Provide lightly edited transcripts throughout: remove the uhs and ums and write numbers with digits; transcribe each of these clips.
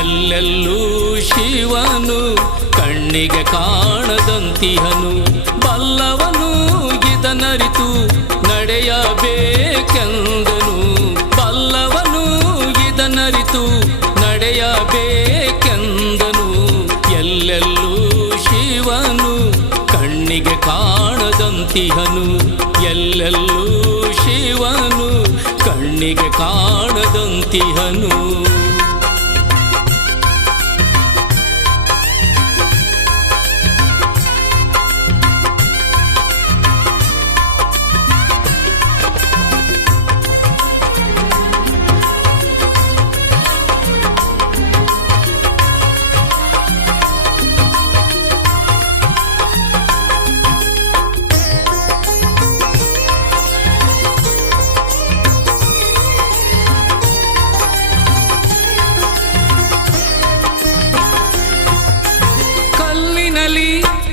ಎಲ್ಲೆಲ್ಲೂ ಶಿವನು ಕಣ್ಣಿಗೆ ಕಾಣದಂತಿಹನು, ಬಲ್ಲವನು ಇದನರಿತು ನಡೆಯಬೇಕೆಂದನು. ಬಲ್ಲವನು ಇದನರಿತು ನಡೆಯಬೇಕೆಂದನು. ಎಲ್ಲೆಲ್ಲೂ ಶಿವನು ಕಣ್ಣಿಗೆ ಕಾಣದಂತಿಹನು. ಎಲ್ಲೆಲ್ಲೂ ಶಿವನು ಕಣ್ಣಿಗೆ ಕಾಣದಂತಿಹನು.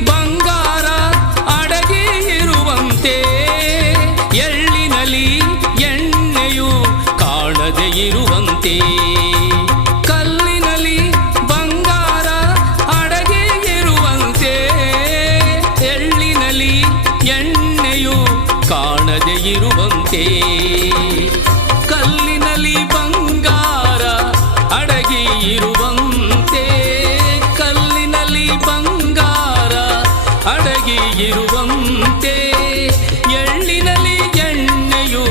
ಬಂಗಾರ ಅಡಗಿ ಇರುವಂತೆ, ಎಳ್ಳಿನಲ್ಲಿ ಎಣ್ಣೆಯು ಕಾಣದೆ ಇರುವಂತೆ. ಕಲ್ಲಿನಲ್ಲಿ ಬಂಗಾರ ಅಡಗಿ ಇರುವಂತೆ, ಎಳ್ಳಿನಲ್ಲಿ ಎಣ್ಣೆಯು ಕಾಣದೆ ಇರುವಂತೆ. ಕಲ್ಲಿನಲ್ಲಿ ಬಂಗಾರ ಅಡಗಿ ಇರುವಂತೆ, ಕಲ್ಲಿನಲ್ಲಿ ಬಂಗಾರ ಅಡಗಿ ಇರುವಂತೆ. ಎಳ್ಳಿನಲ್ಲಿ ಎಣ್ಣೆಯು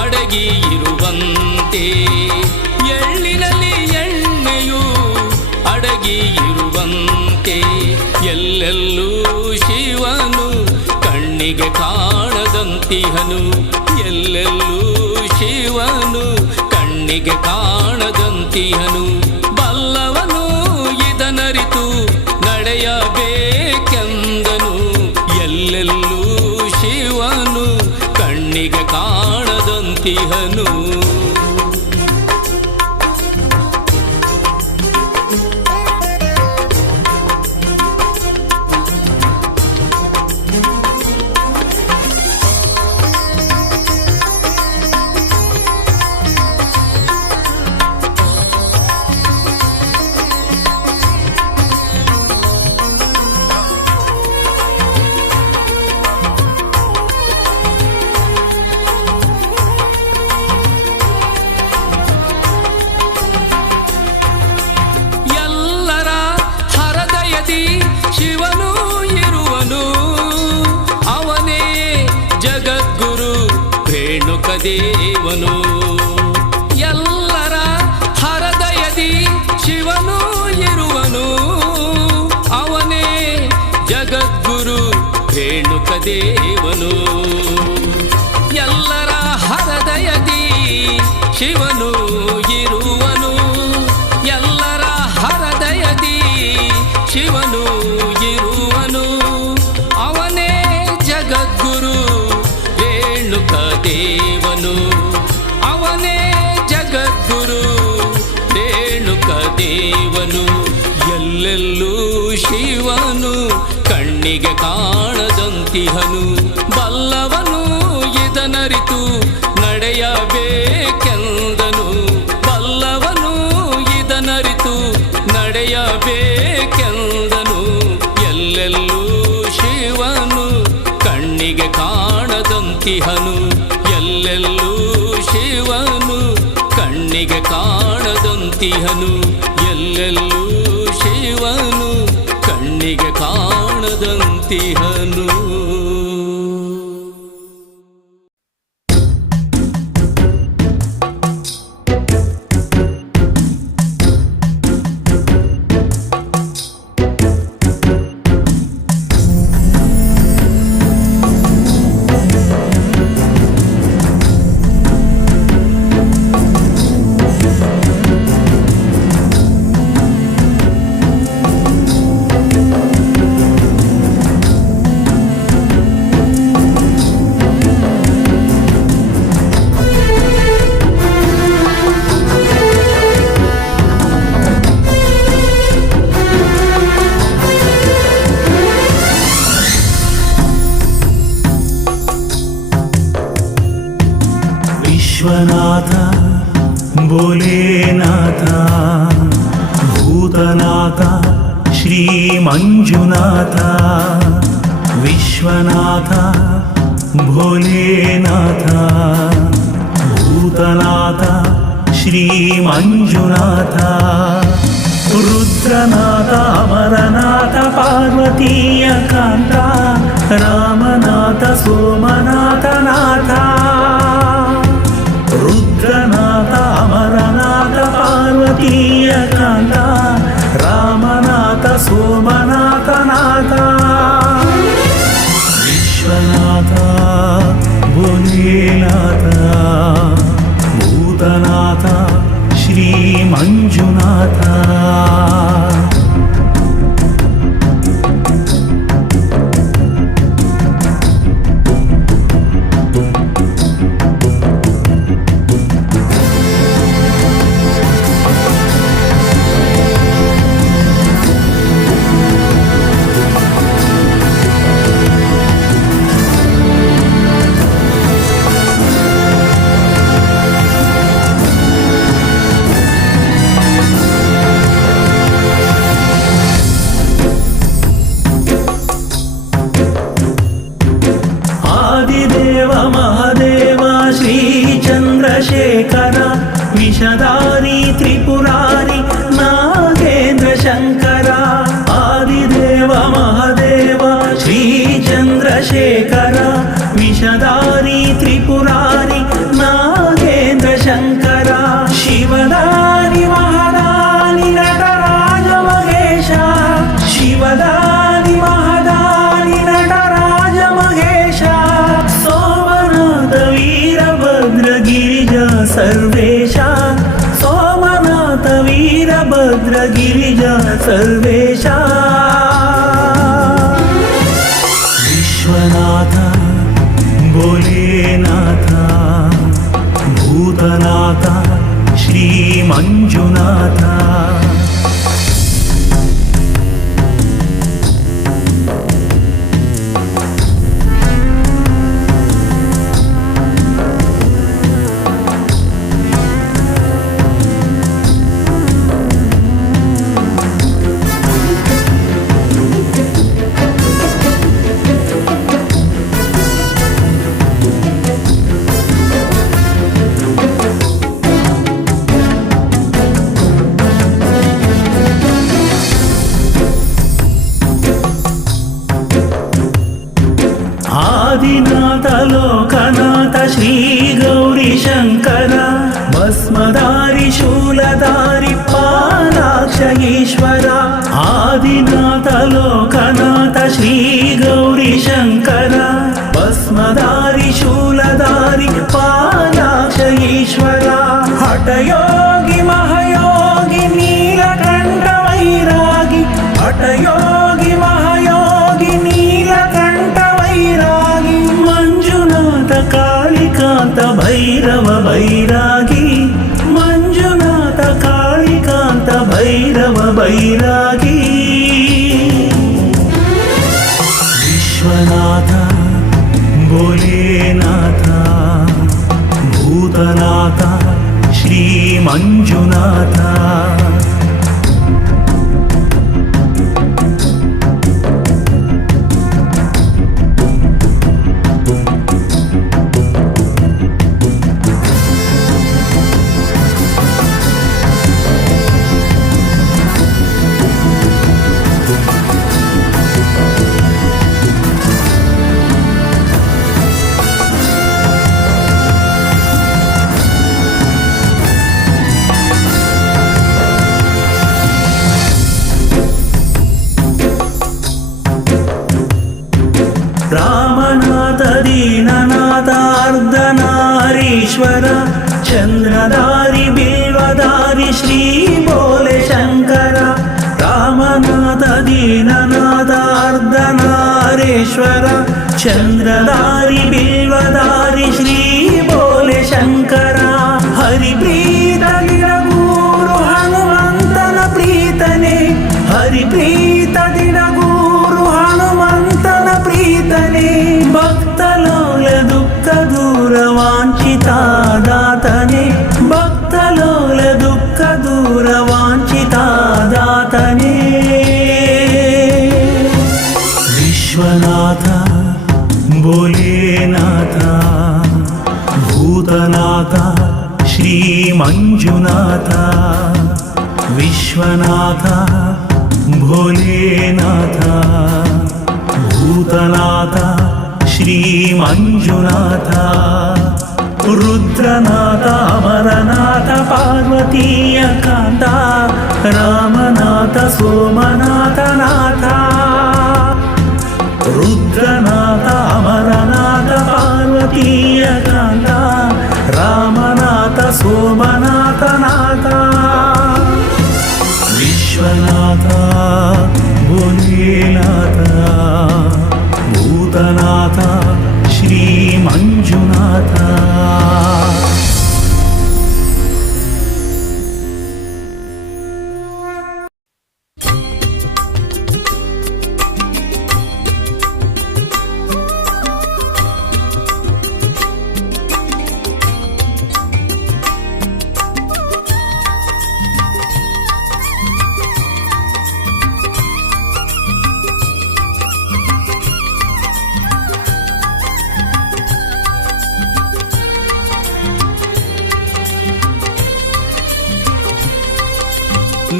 ಅಡಗಿ ಇರುವಂತೆ, ಎಳ್ಳಿನಲ್ಲಿ ಎಣ್ಣೆಯು ಅಡಗಿ ಇರುವಂತೆ. ಎಲ್ಲೆಲ್ಲೂ ಶಿವನು ಕಣ್ಣಿಗೆ ಕಾಣದಂತಿಹನು. ಎಲ್ಲೆಲ್ಲೂ ಶಿವನು ಕಣ್ಣಿಗೆ ಕಾಣದಂತಿಹನು. ಬಲ್ಲವನು ಇದನರಿತು ನಡೆಯಬೇಕೆಂದನು. ಎಲ್ಲೆಲ್ಲೂ ಶಿವನು ಕಣ್ಣಿಗೆ ಕಾಣದಂತಿಹನು. ಶಿವನು ಇರುವನು, ಅವನೇ ಜಗದ್ಗುರು ರೇಣುಕದೇವನು. ಎಲ್ಲರ ಹೃದಯದಿ ಶಿವನು ಇರುವನು, ಅವನೇ ಜಗದ್ಗುರು ರೇಣುಕದೇವನು. ಎಲ್ಲರ ಹೃದಯದಿ ಶಿವನು ಇರುವನು, ಎಲ್ಲರ ಹೃದಯದಿ ಶಿವನು ಇರುವನು. ಅವನೇ ಜಗದ್ಗುರು ರೇಣುಕದೇವನು, ಅವನೇ ಜಗದ್ಗುರು ರೇಣುಕದೇವನು. ಎಲ್ಲೆಲ್ಲೂ ಶಿವನು ಕಣ್ಣಿಗೆ ಕಾಣದಂತಿಹನು. ಬಲ್ಲವನು ಇದನರಿತು ನಡೆಯಬೇಕೆಂದನು. ಬಲ್ಲವನು ಇದನರಿತು ನಡೆಯಬೇಕೆಂದನು. ಎಲ್ಲೆಲ್ಲೂ ಶಿವನು ಕಣ್ಣಿಗೆ ಕಾಣದಂತಿಹನು. ಎಲ್ಲೆಲ್ಲೂ ಶಿವನು ಕಣ್ಣಿಗೆ ಕಾಣದಂತಿಹನು. ಎಲ್ಲೆಲ್ಲೂ ಶಿವನು ಕಣ್ಣಿಗೆ ಕಾಣದಂತಿಹನು. ಮಂಜುನಾಥ ವಿಶ್ವನಾಥ ಭೋಲೆನಾಥ ಭೂತನಾಥ ಶ್ರೀ ಮಂಜುನಾಥ ರುದ್ರನಾಥ ಅಮರನಾಥ ಪಾರ್ವತೀಯ ಕಾಂತ ರಾಮನಾಥ ಸೋಮನಾಥ ನಾಥ ರುದ್ರನಾಥ ಅಮರನಾಥ ಪಾರ್ವತೀಯ ಕಾಂತ ರಾಮನಾಥ ಸೋಮನಾಥ ನಾಥ ವಿಶ್ವನಾಥ ಭೋಲೆನಾಥ ಭೂತನಾಥ ಶ್ರೀ ಮಂಜುನಾಥ ಚಂದ್ರಶೇಖರ ವಿಷಧಾರಿ ತ್ರಿಪುರಾರಿ ನಾಗೇಂದ್ರ ಶಂಕರ ಆದಿದೇವ ಮಹಾದೇವ ಶ್ರೀ ಚಂದ್ರಶೇಖರ ವಿಷಧಾರಿ ತ್ರಿಪುರಾರಿ ನಾಗೇಂದ್ರ ಶಂಕರ ಶಿವದಾನಿ ಮಹದಾನಿ ನಟರಾಜ ಮಹೇಶ ಶಿವದಾನಿ ಮಹದಾನಿ ನಟರಾಜ ಮಹೇಶ ಸೋಮನಾಥ ವೀರಭದ್ರ ಗಿರಿಜಾ ಸರ್ವೇಶ ಸೋಮನಾಥ ವೀರಭದ್ರ ಗಿರಿಜಾ ಸರ್ವೇಶ ವಿಶ್ವನಾಥ ಭೋಲೆನಾಥ ಭೂತನಾಥ ಶ್ರೀ ಮಂಜುನಾಥ ಆದಿನಾಥ ಲೋಕನಾಥ ಶ್ರೀ ಗೌರಿ ಶಂಕರ ಭಸ್ಮಧಾರಿ ಶೂಲಧಾರಿ ಪಾಲಾಕ್ಷ ಈಶ್ವರ ಆದಿನಾಥ ಲೋಕನಾಥ ಶ್ರೀ ಗೌರಿ ಶಂಕರ ಭಸ್ಮಧಾರಿ ಶೂಲಧಾರಿ ಪಾಲಾಕ್ಷ ಈಶ್ವರ ಹಠಯೋಗಿ ಮಹಯೋಗಿ ನೀಲಕಂಠ ವೈರಾಗಿ ಹಠಯೋಗಿ ಮಹಯೋಗಿ ನೀಲಕಂಠ ವೈರಾಗಿ ಮಂಜುನಾಥ ಕಾಳಿಕಾಂತ ಭೈರವ ಬೈರಾಗಿ ಮಂಜುನಾಥ ಕಾಳಿಕಾಂತ ಭೈರವ ಬೈರಾಗಿ ವಿಶ್ವನಾಥ ಭೋಲೆನಾಥ ಭೂತನಾಥ ಶ್ರೀ ಮಂಜುನಾಥ ರಾಮನಾಥ ದೀನನಾಥ ಅರ್ಧನಾರೀಶ್ವರ ಚಂದ್ರಧಾರಿ ಬಿಲ್ವಧಾರಿ ಶ್ರೀ ಭೋಲೆ ಶಂಕರ ರಾಮನಾಥ ದೀನನಾಥ ಅರ್ಧನಾರೀಶ್ವರ ಚಂದ್ರಧಾರಿ ಬಿಲ್ವಧಾರಿ ಶ್ರೀ ಭೋಲೆ ಶಂಕರ ಹರಿಪ್ರೀತ ದಿಡಗೂರು ಹನುಮಂತನ ಪ್ರೀತನೆ ಹರಿಪ್ರೀತ ದಿಡಗೂರು ಹನುಮಂತನ ಪ್ರೀತನೆ ಭಕ್ತಲೋಲ ದುಃಖ ದೂರ ವಾಂಛಿತ ದಾತನೆ ಭಕ್ತಲೋಲ ದುಃಖ ದೂರ ವಾಂಛಿತ ದಾತನೆ ಮಂಜುನಾಥ ವಿಶ್ವನಾಥ ಭೋಲೇನಾಥ ಭೂತನಾಥ ಶ್ರೀ ಮಂಜುನಾಥ ರುದ್ರನಾಥ ಅಮರನಾಥ ಪಾರ್ವತೀಯ ಕಾಂತ ರಾಮನಾಥ ಸೋಮನಾಥನಾಥ ರುದ್ರನಾಥ ಅಮರನಾಥ ಪಾರ್ವತೀಯ ಕಾಂತ ರಾಮನಾಥ ಸೋಮನಾಥನಾಥ ವಿಶ್ವನಾಥ ಭೋಲೇನಾಥ ಭೂತನಾಥ ಶ್ರೀ ಮಂಜುನಾಥ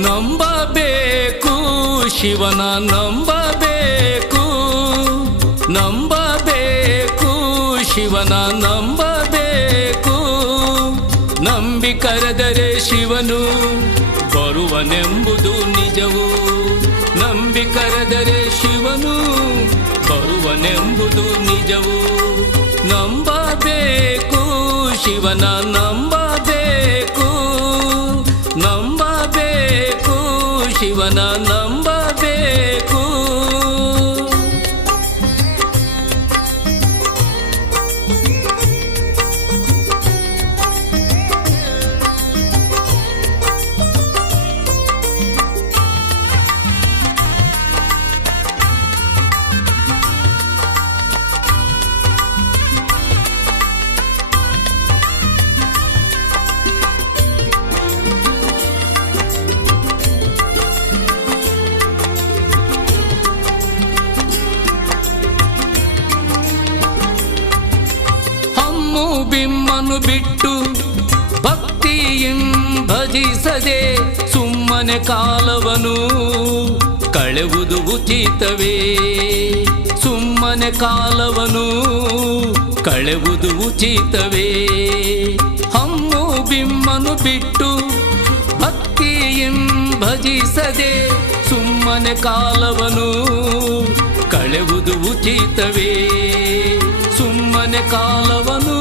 ನಂಬಬೇಕು ಶಿವನ ನಂಬಬೇಕು, ನಂಬಬೇಕು ಶಿವನ ನಂಬಬೇಕು. ನಂಬಿ ಕರೆದರೆ ಶಿವನು ಬರುವನೆಂಬುದು ನಿಜವು. ನಂಬಿ ಕರೆದರೆ ಶಿವನು ಬರುವನೆಂಬುದು ನಿಜವು. ನಂಬಬೇಕು ಶಿವನ ನಂಬಬೇಕು, ನಂಬಬೇಕು ಶಿವನ ನಂಬಬೇಕು. ಬಿಮ್ಮನು ಬಿಟ್ಟು ಭಕ್ತಿಯಂ ಭಜಿಸದೆ ಸುಮ್ಮನೆ ಕಾಲವನು ಕಳೆವುದು ಉಚಿತವೇ. ಸುಮ್ಮನೆ ಕಾಲವನು ಕಳೆವುದು ಉಚಿತವೇ. ಹಮ್ಮು ಬಿಮ್ಮನು ಬಿಟ್ಟು ಭಕ್ತಿಯಂ ಭಜಿಸದೆ ಸುಮ್ಮನೆ ಕಾಲವನು ಕಳೆವುದು ಉಚಿತವೇ. ಸುಮ್ಮನೆ ಕಾಲವನು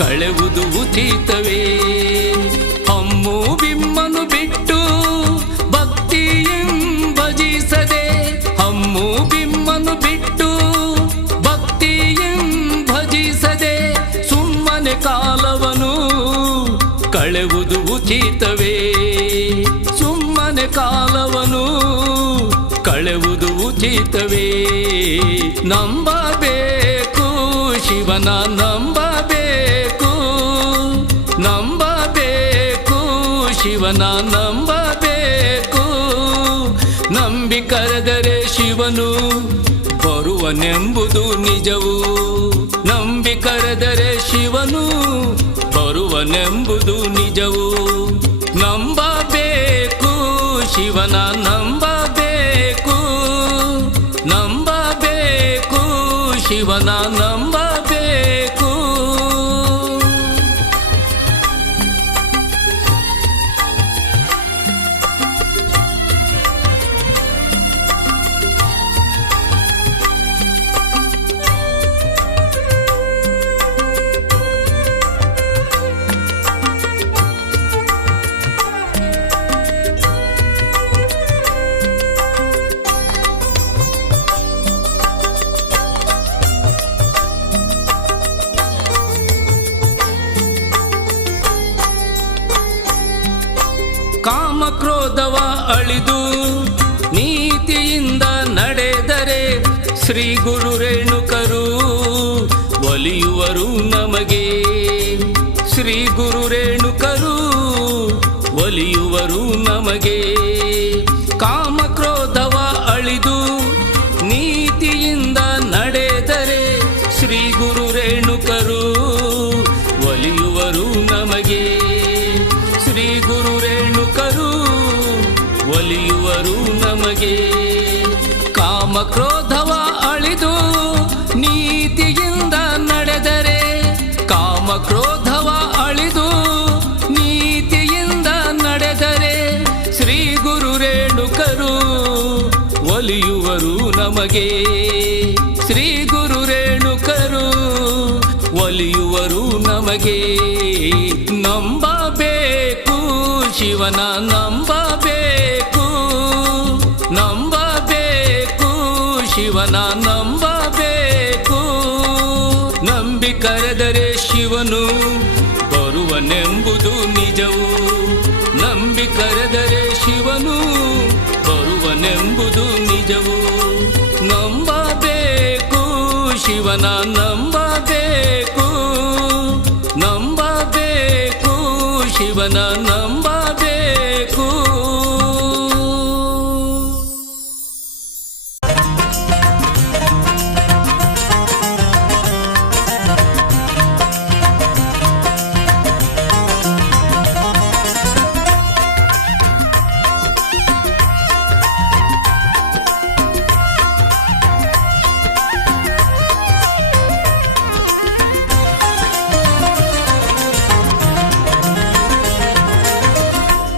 ಕಳೆವುದು ಉಚಿತವೇ. ಹಮ್ಮು ಬಿಮ್ಮನು ಬಿಟ್ಟು ಭಕ್ತಿಯಂ ಭಜಿಸದೆ, ಹಮ್ಮು ಬಿಮ್ಮನು ಬಿಟ್ಟು ಭಕ್ತಿಯಂ ಭಜಿಸದೆ ಸುಮ್ಮನೆ ಕಾಲವನು ಕಳೆವುದು ಉಚಿತವೇ. ಸುಮ್ಮನೆ ಕಾಲವನು ಕಳೆವುದು ಉಚಿತವೇ. ನಂಬಬೇಕು ಶಿವನ ನಂಬಬೇಕು, ನಂಬಬೇಕು ಶಿವನ ನಂಬಬೇಕು. ನಂಬಿ ಕರೆದರೆ ಶಿವನು ಬರುವನೆಂಬುದು ನಿಜವು. ನಂಬಿ ಕರೆದರೆ ಶಿವನು ಬರುವನೆಂಬುದು ನಿಜವು. ನಂಬಬೇಕು ಶಿವನ ನಂಬಬೇಕು, ನಂಬಬೇಕು ಶಿವನ ನಂಬಬೇಕು. ಕಾಮಕ್ರೋಧವ ಅಳಿದು ನೀತಿಯಿಂದ ನಡೆದರೆ ಶ್ರೀ ಗುರು ರೇಣುಕರು ಒಲಿಯುವರು ನಮಗೆ. ಶ್ರೀ ಗುರು ರೇಣುಕರು ಒಲಿಯುವರು ನಮಗೆ. ಕಾಮಕ್ರೋಧವ ಅಳಿದು ನೀತಿಯಿಂದ ನಡೆದರೆ ಶ್ರೀ ಗುರು ರೇಣುಕರು ಒಲಿಯುವರು ನಮಗೆ. ಒಲಿಯುವರು ನಮಗೆ. ಕಾಮ ಕ್ರೋಧವ ಅಳಿದು ನೀತಿಯಿಂದ ನಡೆದರೆ, ಕಾಮ ಕ್ರೋಧವ ಅಳಿದು ನೀತಿಯಿಂದ ನಡೆದರೆ, ಶ್ರೀ ಗುರು ರೇಣುಕರು ಒಲಿಯುವರು ನಮಗೆ. ಶ್ರೀ ಗುರು ರೇಣುಕರು ಒಲಿಯುವರು ನಮಗೆ. ನಂಬಬೇಕು ಶಿವನ ನಂಬಬೇಕು, ನಂಬಬೇಕು ಶಿವನ ನಂಬಬೇಕು. ನಂಬಿ ಕರೆದರೆ ಶಿವನು ಬರುವನೆಂಬುದು ನಿಜವು. ನಂಬಿ ಕರೆದರೆ ಶಿವನು ಬರುವನೆಂಬುದು ನಿಜವು. ನಂಬಬೇಕು ಶಿವನ ನಂಬಬೇಕು, ನಂಬಬೇಕು ಶಿವನ ನಂಬಬೇಕು.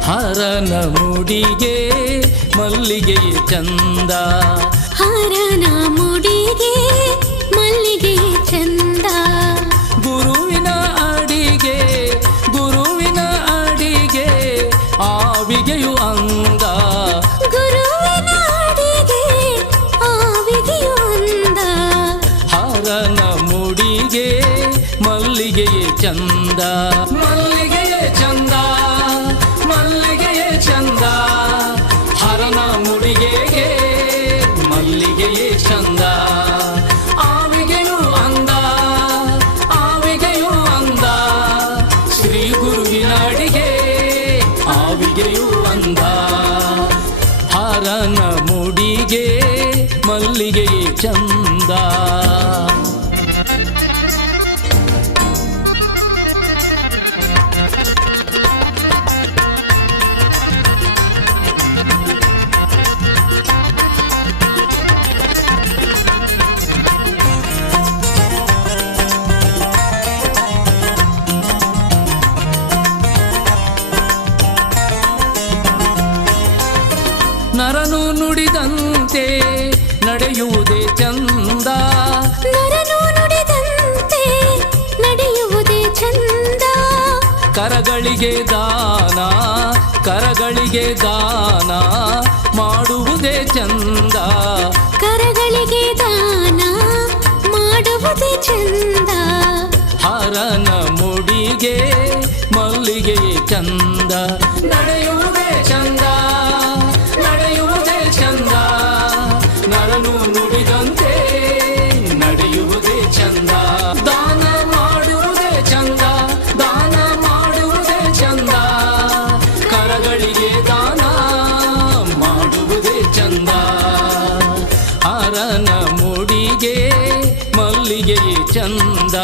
ಹರನ ಮುಡಿಗೆ ಮಲ್ಲಿಗೆಯ ಚಂದ, ಹರನ ಮುಡಿಗೆ ಮಲ್ಲಿಗೆ ಚಂದ. ಗುರುವಿನ ಅಡಿಗೆ, ಗುರುವಿನ ಅಡಿಗೆ ಆವಿಗೆಯು ಅಂದ, ಗುರುವಿನ ಅಡಿಗೆ ಆವಿಗೆಯು ಅಂದ. ಹರನ ಮುಡಿಗೆ ಮಲ್ಲಿಗೆಯ ಚಂದ, ಮಲ್ಲಿಗೆಯ ಚಂದ, ಮಲ್ಲಿಗೆಯ ಚಂದ. ಹರನ ಮುಡಿಗೆಗೆ ಮಲ್ಲಿಗೆಯ ಚಂದ. ಆವಿಗೆಯು ಅಂದ, ಆವಿಗೆಯು ಅಂದ. ಶ್ರೀ ಗುರುವಿನ ಅಡಿಗೆ ಆವಿಗೆಯು ಅಂದ. ಹರನ ಮುಡಿಗೆ ಮಲ್ಲಿಗೆಯ ಚಂದ. ನರನು ನುಡಿದಂತೆ ನಡೆಯುವುದೇ ಚಂದ, ನರನು ನುಡಿದಂತೆ ನಡೆಯುವುದೇ ಚಂದ. ಕರಗಳಿಗೆ ದಾನ, ಕರಗಳಿಗೆ ದಾನ ಮಾಡುವುದೇ ಚಂದ, ಕರಗಳಿಗೆ ದಾನ ಮಾಡುವುದೇ ಚಂದ. ಹರನ ಮುಡಿಗೆ ಮಲ್ಲಿಗೆಯ ಚಂದ. ನಡೆಯುವುದೇ ಚಂದ, ನಡೆಯುವುದೇ ಚಂದ. ನರನು ನುಡಿದಂತೆ ನಡೆಯುವುದೇ ಚಂದ. ದಾನ ಮಾಡುವುದೇ ಚಂದ, ದಾನ ಮಾಡುವುದೇ ಚಂದ. ಕರಗಳಿಗೆ ದಾನ ಮಾಡುವುದೇ ಚಂದ. ಹರನ ಮುಡಿಗೆ ಮಲ್ಲಿಗೆಯ ಚಂದ.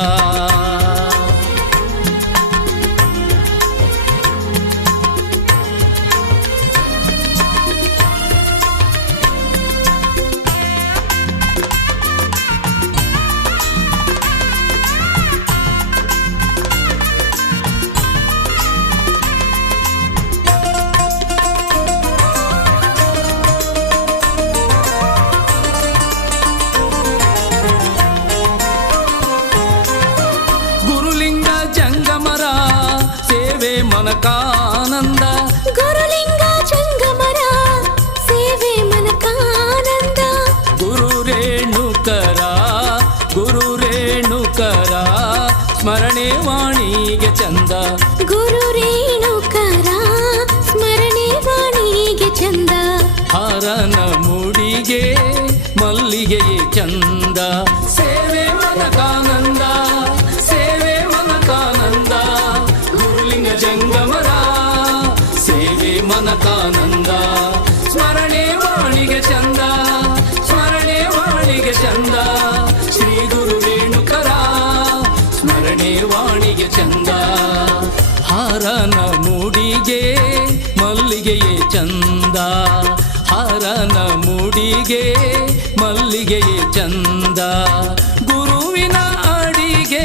ಮನಕಾನಂದ, ಗುರುಲಿಂಗ ಜಂಗಮರ ಸೇವೆ ಮನಕಾನಂದ. ಗುರು ರೇಣುಕರ, ಗುರು ರೇಣುಕರ ಸ್ಮರಣೆ ವಾಣಿಗೆ ಚಂದ. ಗುರು ರೇಣುಕರ ಸ್ಮರಣೆ ವಾಣಿಗೆ ಚಂದ. ಹರನ ಮುಡಿಗೆ ಮಲ್ಲಿಗೆಯ ಚಂದ. ಸೇವೆ ಮನಕಾನಂದ, ಸೇವೆ ಮನಕಾನಂದ. ಗುರುಲಿಂಗ ಜಂಗಮರ ಸೇವೆ ಮನಕಾನಂದ. ಸ್ಮರಣೆ ವಾಣಿಗೆ ಚಂದ, ಸ್ಮರಣೆ ವಾಣಿಗೆ ಚಂದ. ಶ್ರೀ ಗುರು ರೇಣುಕರ ಸ್ಮರಣೆ ವಾಣಿಗೆ ಚಂದ. ಹರನ ಮುಡಿಗೆ ಮಲ್ಲಿಗೆಯೇ ಚಂದ, ಹರನ ಮುಡಿಗೆ ಮಲ್ಲಿಗೆಯೇ ಚಂದ. ಗುರುವಿನ ಅಡಿಗೆ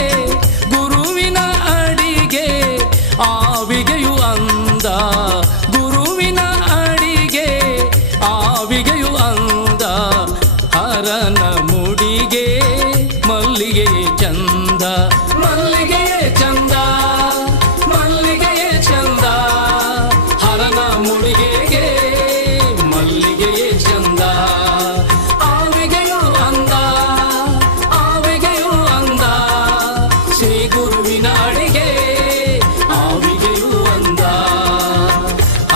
ಗುರುವಿನ ಅಡಿಗೆ ಆವಿಗೆಯು ಅಂದ, ಗುರುವಿನ ಅಡಿಗೆ ಆವಿಗೆಯು ಅಂದ. ಹರನ ಮುಡಿಗೆ ಮಲ್ಲಿಗೆಯೇ ಚಂದ, ಮಲ್ಲಿಗೆಯೇ ಚಂದ, ಮಲ್ಲಿಗೆಯೇ ಚಂದ. ಹರನ ಮುಡಿಗೆಗೆ ಮಲ್ಲಿಗೆಯೇ ಚಂದ. ಆವಿಗೆಯು ಅಂದ, ಆವಿಗೆಯು ಅಂದ. ಶ್ರೀ ಗುರುವಿನ ಅಡಿಗೆ ಆವಿಗೆಯು ಅಂದ.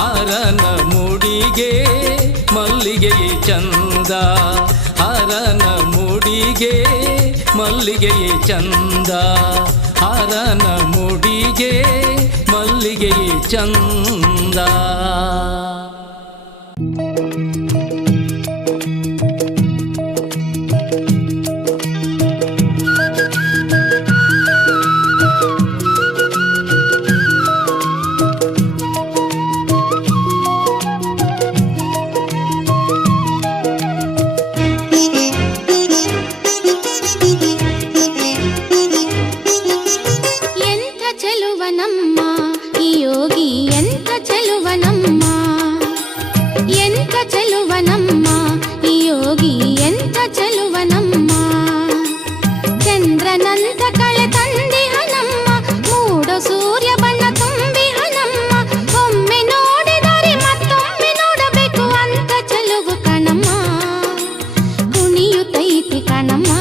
ಹರನ ಮುಡಿಗೆ ಮಲ್ಲಿಗೆಯೇ ಚಂದ, ಹರನ ಮುಡಿಗೆ ಮಲ್ಲಿಗೆಯೇ ಚಂದ. ಹರನ ಮುಡಿಗೆ ಮಲ್ಲಿಗೆಯೇ ಚಂದ. ಎಂಥ ಚೆಲುವನಮ್ಮ ಈ ಯೋಗಿ, ಎಂಥ ಚೆಲುವನಮ್ಮ, ಎಂಥ ಚೆಲುವನಮ್ಮ ಈ ಯೋಗಿ, ಎಂಥ ಚೆಲುವನಮ್ಮ. ಚಂದ್ರನಂತ ಕಳೆ ತಂದಿಹನಮ್ಮ, ಮೂಡೋ ಸೂರ್ಯ ಬಣ್ಣ ತುಂಬಿಹನಮ್ಮ. ಒಮ್ಮೆ ನೋಡಿದರೆ ಮತ್ತೊಮ್ಮೆ ನೋಡಬೇಕು ಅಂತ ಚೆಲುವು ಕಣಮ್ಮ. ಕುಣಿಯುತ್ತೈತಿ ಕಣಮ್ಮ,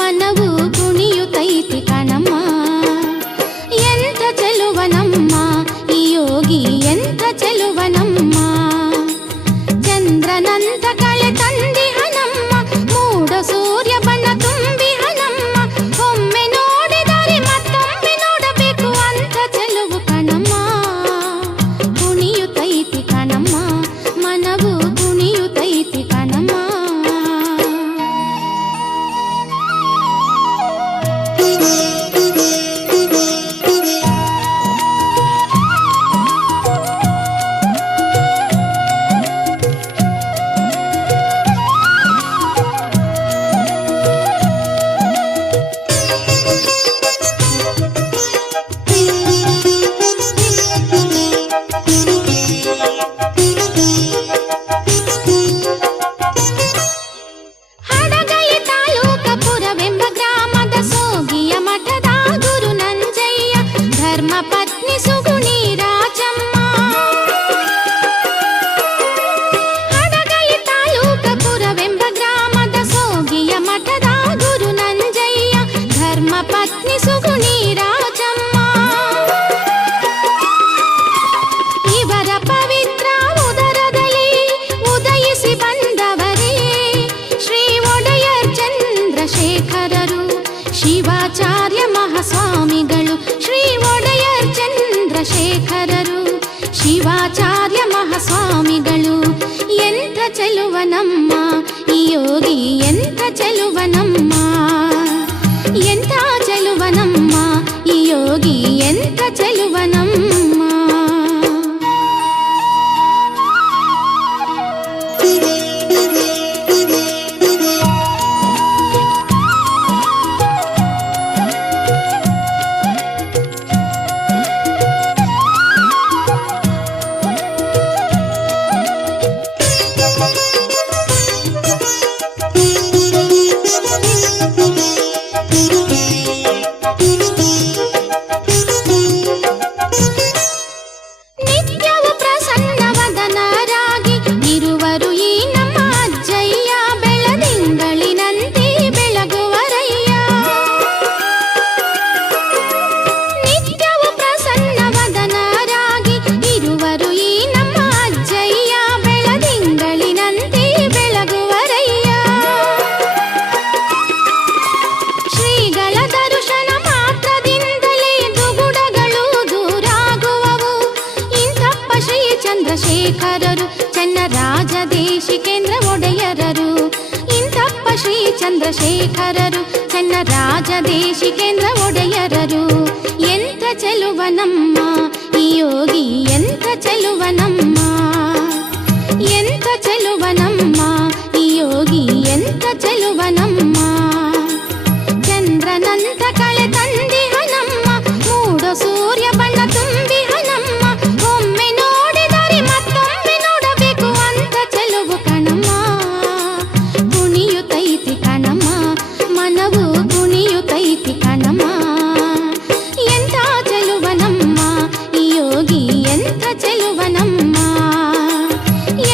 ಮನವು ಕುಣಿಯುತ್ತೈತಿ ಕಣಮ್ಮ. ಎಂಥ ಚೆಲುವನಮ್ಮ ಈ ಯೋಗಿ, ಎಂಥ ಚೆಲುವನಮ್ಮ. ಚಂದ್ರನಂತ ಕಳೆ ತಂದಿಹನಮ್ಮ, ಮೂಡೋ ಸೂರ್ಯ ಬಣ್ಣ ತುಂಬಿಹನಮ್ಮ. ಒಮ್ಮೆ ನೋಡಿದರೆ ಮತ್ತೊಮ್ಮೆ ನೋಡಬೇಕು ಅಂತ ಚೆಲುವು ಕಣಮ್ಮ. ಕುಣಿಯುತ್ತೈತಿ ಕಣಮ್ಮ, ಮನವು ಕುಣಿಯುತ್ತೈತಿ ಕಣಮ್ಮ. ಹಡಗಲಿ ತಾಲೂಕ ಪುರವೆಂಬ ಗ್ರಾಮದ ಸೋಗಿಯ ಮಠದ ಗುರು ನಂಜಯ್ಯ, ಧರ್ಮ ಪತ್ನಿ ಸುಗುಣಿ ರಾಜಮ್ಮ. ಹಡಗಲಿ ತಾಲೂಕ ಪುರವೆಂಬ ಗ್ರಾಮದ ಸೋಗಿಯ ಮಠದ ಗುರು ನಂಜಯ್ಯ, ಧರ್ಮ ಪತ್ನಿ ಸುಗುಣಿ ರಾಜಮ್ಮ. ಇವರ ಪವಿತ್ರ ಉದರದಲ್ಲಿ ಉದಯಿಸಿ ಬಂದವರೇ ಶ್ರೀ ಒಡೆಯರ್ ಚಂದ್ರಶೇಖರರು, ಶಿವಾಚಾರ್ಯ ಮಹಾಸ್ವಾಮಿಗಳು. ಶ್ರೀ ಒಡೆಯರ್ ಚಂದ್ರಶೇಖರರು, ಶಿವಾಚಾರ್ಯ ಮಹಾಸ್ವಾಮಿಗಳು. ಎಂಥ ಚೆಲುವನಮ್ಮ ಈ ಯೋಗಿ, ಎಂಥ ಚೆಲುವನಮ್ಮ, ಎಂಥ ಚೆಲುವನಮ್ಮ ಈ ಯೋಗಿ, ಎಂಥ ಚೆಲುವನಮ್ಮ. ನಿತ್ಯವೂ ಪ್ರಸನ್ನವದನರಾಗಿ ಇರುವರು ಈ ನಮ್ಮ ಅಜ್ಜಯ್ಯ, ಬೆಳದಿಂಗಳಿನಂತೆ ಬೆಳಗುವರಯ್ಯ. ನಿತ್ಯವೂ ಪ್ರಸನ್ನವದನರಾಗಿ ಇರುವರು ಈ ನಮ್ಮ ಅಜ್ಜಯ್ಯ, ಬೆಳದಿಂಗಳಿನಂತೆ ಬೆಳಗುವರಯ್ಯ. ಶ್ರೀಗಳ ದರ್ಶನ ಮಾತ್ರದಿಂದಲೇ ದುಗುಡಗಳು ದೂರಾಗುವವು. ಇಂಥಪ್ಪ ಶ್ರೀ ಚಂದ್ರಶೇಖರರು, ಚೆನ್ನರಾಜ ದೇಶಿಕೇಂದ್ರ ಒಡೆಯರರು. ಇಂಥಪ್ಪ ಶ್ರೀ ಚಂದ್ರಶೇಖರರು, ಚೆನ್ನರಾಜ ದೇಶಿಕೇಂದ್ರ ಒಡೆಯರರು. ಎಂಥ ಚೆಲುವನಮ್ಮ ಯೋಗಿ ಎಂಥ ಚೆಲುವನಮ್ಮ, ಎಂಥ ಚೆಲುವನಮ್ಮ, ಈ ಯೋಗಿ ಎಂಥ ಚೆಲುವನಮ್ಮ. ಚಂದ್ರನಂತ ಕಳೆ ತಂದಿಹನಮ್ಮ, ಮೂಡೋ ಸೂರ್ಯ ಬಣ್ಣ ತುಂಬಿಹನಮ್ಮ. ಒಮ್ಮೆ ನೋಡಿದರೆ ಮತ್ತೊಮ್ಮೆ ನೋಡಬೇಕು ಅಂತ ಚೆಲುವು ಕಣಮ್ಮ. ಕುಣಿಯುತ್ತೈತಿ ಕಣಮ್ಮ, ಮನವು ಕುಣಿಯುತ್ತೈತಿ ಕಣಮ್ಮ. ಎಂಥ ಚೆಲುವನಮ್ಮ, ಈ ಯೋಗಿ ಎಂಥ ಚೆಲುವನಮ್ಮ,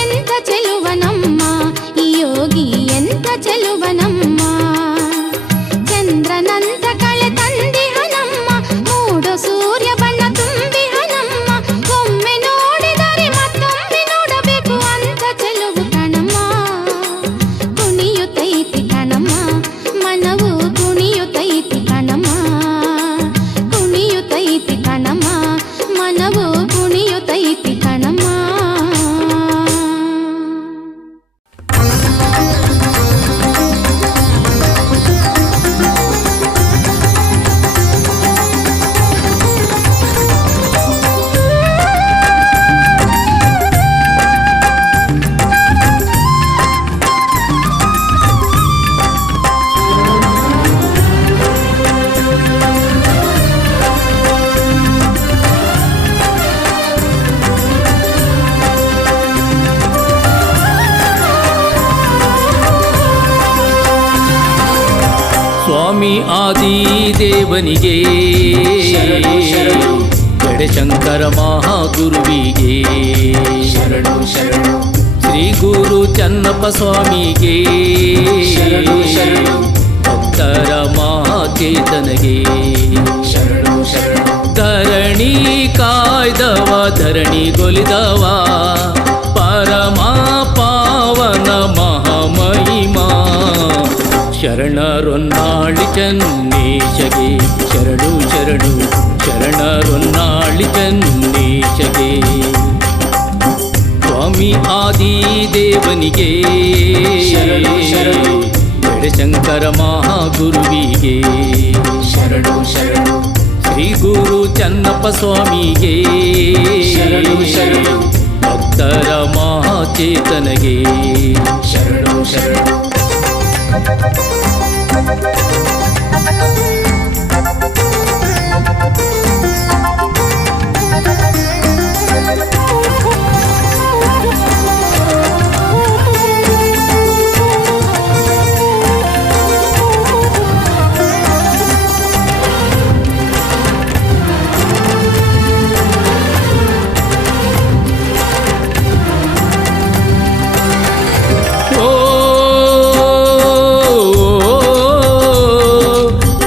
ಎಂಥ ಚೆಲುವನಮ್ಮ, ಈ ಯೋಗಿ ಎಂಥ ಚೆಲುವನಮ್ಮ. ಚಂದ್ರನಂತ ಕಳೆ ತಂದಿಹನಮ್ಮ, ಮೂಡೋ ಸೂರ್ಯ ಬಣ್ಣ ತುಂಬಿಹನಮ್ಮ. ಒಮ್ಮೆ ನೋಡಿದರೆ ಮತ್ತೊಮ್ಮೆ ನೋಡಬೇಕು ಅಂತ ಚೆಲುವು ಕಣಮ್ಮ. ಕುಣಿಯುತ್ತೈತಿ ಕಣಮ್ಮ, ಮನವು ಕುಣಿಯುತ್ತೈತಿ ಕಣಮ್ಮ. ಕುಣಿಯುತ್ತೈತಿ ಕಣಮ್ಮ, ಮನವು ಕುಣಿಯುತ್ತೈತಿ ಕಣಮ್ಮ. ಸ್ವಾಮಿ ಆದಿದೇವನಿಗೆ, ಜಡಶಂಕರ ಮಹಾಗುರುವಿಗೆ, ಶ್ರೀ ಗುರು ಚನ್ನಪ್ಪ ಸ್ವಾಮಿಗೆ, ಭಕ್ತರ ಮಹಾಚೇತನಗೆ, ಧರಣಿ ಕಾಯ್ದವ ಧರಣಿಗೊಲಿದವ ಪರಮ ಪಾವನ ಮಹಾಮಹಿಮಾ. ಶರಣರೊನ್ನಾಳಿ ಚನ್ನೇಶಗೆ, ಶರಣು ಶರಣು ಶರಣರೊನ್ನಾಳಿ ಚನ್ನೇಶಗೆ. ಸ್ವಾಮಿ ಆದಿದೇವನಿಗೆ, ಜಡಶಂಕರ ಮಹಾಗುರುವಿಗೆ, ಶ್ರೀ ಗುರು ಚನ್ನಪ್ಪ ಸ್ವಾಮಿಗೆ, ಭಕ್ತರ ಮಹಾಚೇತನಗೆ.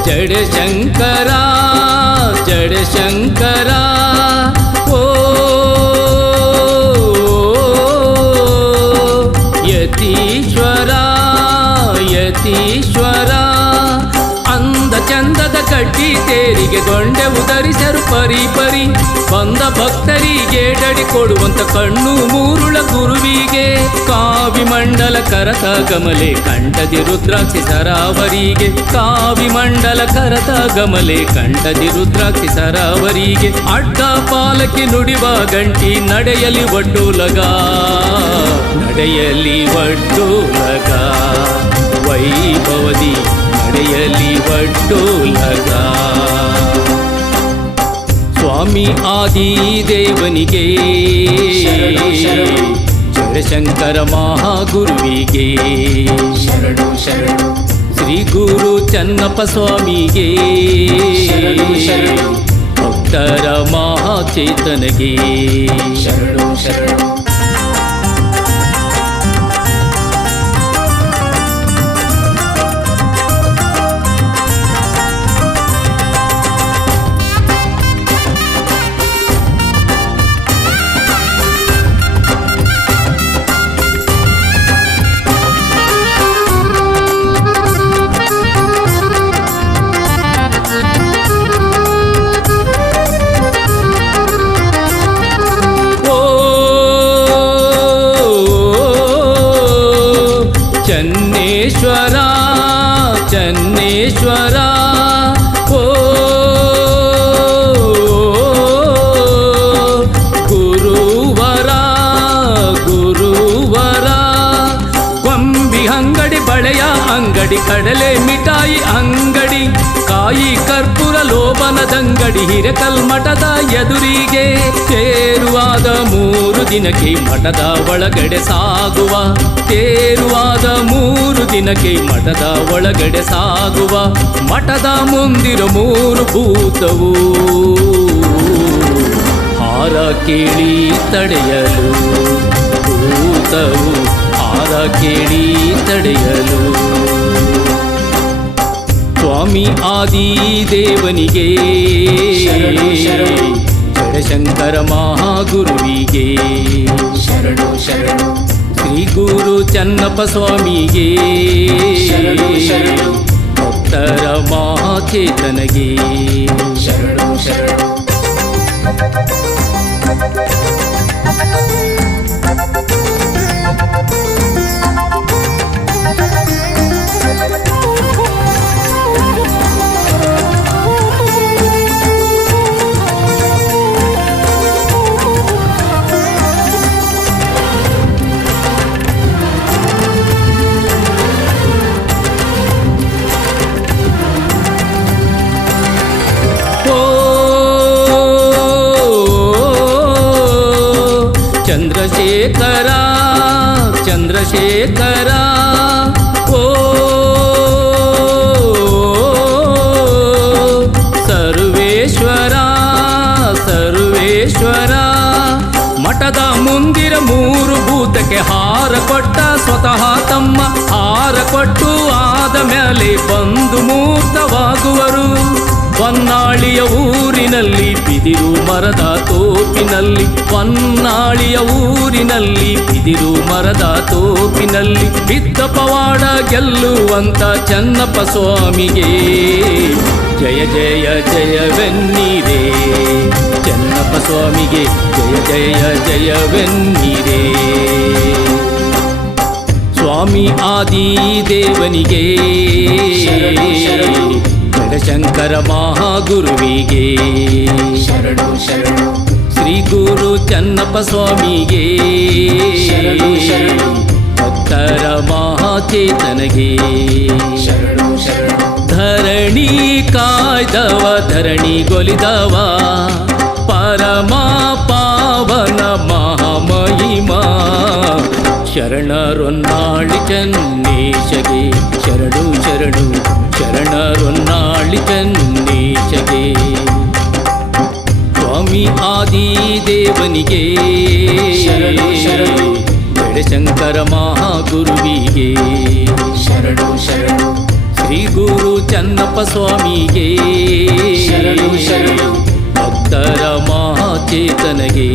ಜಡಶಂಕರ ಜಡಶಂಕರ ಓ ಯತೀಶ್ವರ ಯತೀಶ್ವರ. ಅಂದ ಚಂದದ ಕಡ್ಡಿ ತೇರಿಗೆ ಗೊಂಡೆ ಉದರಿಸರು ಪರಿ ಪರಿ. ಬಂದ ಭಕ್ತರಿಗೆ ಡಡಿ ಕೊಡುವಂತ ಕಣ್ಣು ಮೂರುಳ ಗುರುವಿಗೆ. ಕಾವಿಮಂಡಲ ಕರತ ಗಮಲೆ ಕಂಠದಿ ರುದ್ರಾಕ್ಷಿ ಸರಾವರಿಗೆ. ಕಾವಿಮಂಡಲ ಕರತ ಗಮಲೆ ಕಂಠದಿ ರುದ್ರಾಕ್ಷಿ ಸರಾವರಿಗೆ. ಅಡ್ಡ ಪಾಲಕಿ ನುಡಿವ ಗಂಟಿ ನಡೆಯಲಿ ಒಡ್ಡೂಲಗ ನಡೆಯಲಿ ಒಡ್ಡೂಲಗ. ವೈಭವದಿ ನಡೆಯಲಿ ಒಡ್ಡೂಲಗ. ಸ್ವಾಮಿ ಆದಿದೇವನಿಗೆ, ಜಡಶಂಕರ ಮಹಾಗುರುವಿಗೆ, ಶ್ರೀ ಗುರು ಚನ್ನಪ್ಪ ಸ್ವಾಮಿಗೆ, ಭಕ್ತರ ಮಹಾಚೇತನಗೆ. ಓ ಅಂಗಡಿ, ಕಡಲೆ ಮಿಠಾಯಿ ಅಂಗಡಿ, ಕಾಯಿ ಕರ್ಪೂರ ಲೋಬನದಂಗಡಿ, ಹಿರೇಕಲ್ಮಠದ ಎದುರಿಗೆ ತೇರುವಾದ 3 ದಿನಕ್ಕೆ ಮಠದ ಒಳಗಡೆ ಸಾಗುವ, ತೇರುವಾದ 3 ದಿನಕ್ಕೆ ಮಠದ ಒಳಗಡೆ ಸಾಗುವ, ಮಠದ ಮುಂದಿರೋ 3 ಭೂತವು ಹಾರ ಕೇಳಿ ತಡೆಯಲು, ಭೂತವು ಹಾರ ಕೇಳಿ ತಡೆಯಲು. ಸ್ವಾಮಿ ಆದಿದೇವನಿಗೆ, ಜಡಶಂಕರ ಮಹಾಗುರುವಿಗೆ, ಶ್ರೀ ಗುರು ಚನ್ನಪ್ಪ ಸ್ವಾಮಿಗೆ, ಭಕ್ತರ ಮಹಾಚೇತನಗೆ. ಚಂದ್ರಶೇಖರ ಚಂದ್ರಶೇಖರ ಓ ಸರ್ವೇಶ್ವರ ಸರ್ವೇಶ್ವರ. ಮಠದ ಮುಂದಿರ 3 ಭೂತಕ್ಕೆ ಹಾರ ಕೊಟ್ಟ ಸ್ವತಃ ತಮ್ಮ, ಹಾರ ಕೊಟ್ಟು ಆದ ಮೇಲೆ ಬಂದು ಮೂರ್ತವಾಗುವರು. ಹೊನ್ನಾಳಿಯ ಊರಿನಲ್ಲಿ ಬಿದಿರು ಮರದ ತೋಪಿನಲ್ಲಿ, ಹೊನ್ನಾಳಿಯ ಊರಿನಲ್ಲಿ ಬಿದಿರು ಮರದ ತೋಪಿನಲ್ಲಿ ಬಿದ್ದ ಪವಾಡ ಗೆಲ್ಲುವಂತ ಚನ್ನಪ್ಪ ಸ್ವಾಮಿಗೆ ಜಯ ಜಯ ಜಯವೆನ್ನಿರೇ. ಚನ್ನಪ್ಪ ಸ್ವಾಮಿಗೆ ಜಯ ಜಯ ಜಯವೆನ್ನಿರೇ. ಸ್ವಾಮಿ ಆದಿದೇವನಿಗೆ, ಜಡಶಂಕರ ಮಹಾಗುರುವಿಗೆ, ಶ್ರೀ ಗುರು ಚನ್ನಪ್ಪ ಸ್ವಾಮಿಗೆ, ಭಕ್ತರ ಮಹಾಚೇತನಗೆ. ಧರಣಿ ಕಾಯ್ದವ ಧರಣಿಗೊಲಿದವ, ಪರಮ ಪಾವನ ಮಹಾಮಹಿಮಾ, ಶರಣರೊನ್ನಾಳಿ ಚನ್ನೇಶಗೆ, ಶರಣು ಶರಣು ಶರಣರೊನ್ನಾಳಿ ಚನ್ನೇಶಗೆ. ಸ್ವಾಮಿ ಆದಿದೇವನಿಗೆ, ಜಡಶಂಕರ ಮಹಾಗುರುವಿಗೆ, ಶ್ರೀ ಗುರು ಚನ್ನಪ್ಪ ಸ್ವಾಮಿಗೆ, ಭಕ್ತರ ಮಹಾಚೇತನಗೆ.